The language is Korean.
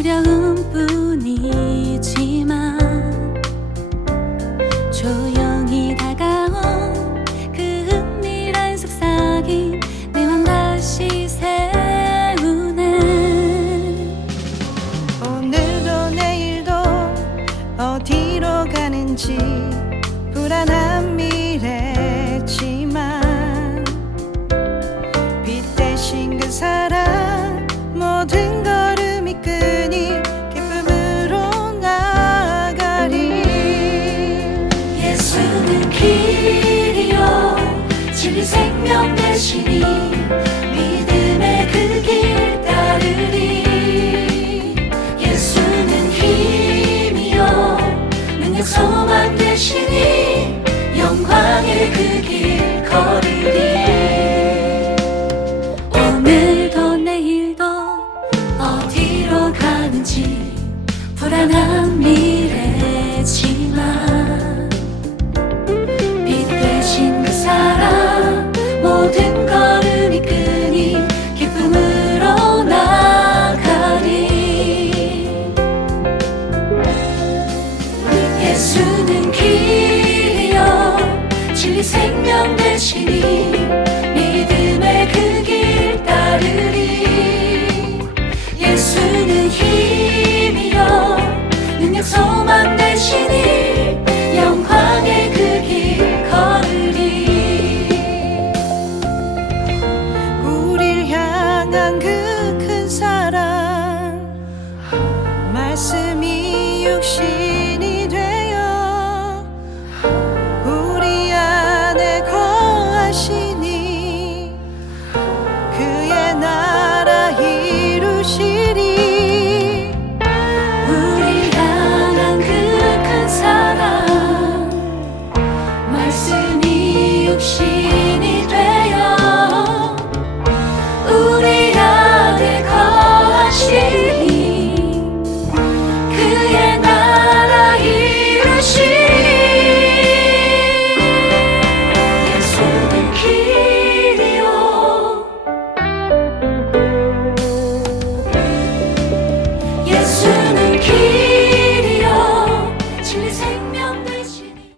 두려움뿐이지만 조용히 다가온 그 은밀한 속삭임 내 맘 다시 세우네. 오늘도 내일도 어디로 가는지 불안한 미래지만 빛 대신 그 사랑 생명 되시니 믿음의 그 길 따르리. 예수는 힘이요 능력 소망 되시니 영광의 그 길 걸으리. 오늘도 내일도 어디로 가는지 불안한 미래 우리 안에 거하신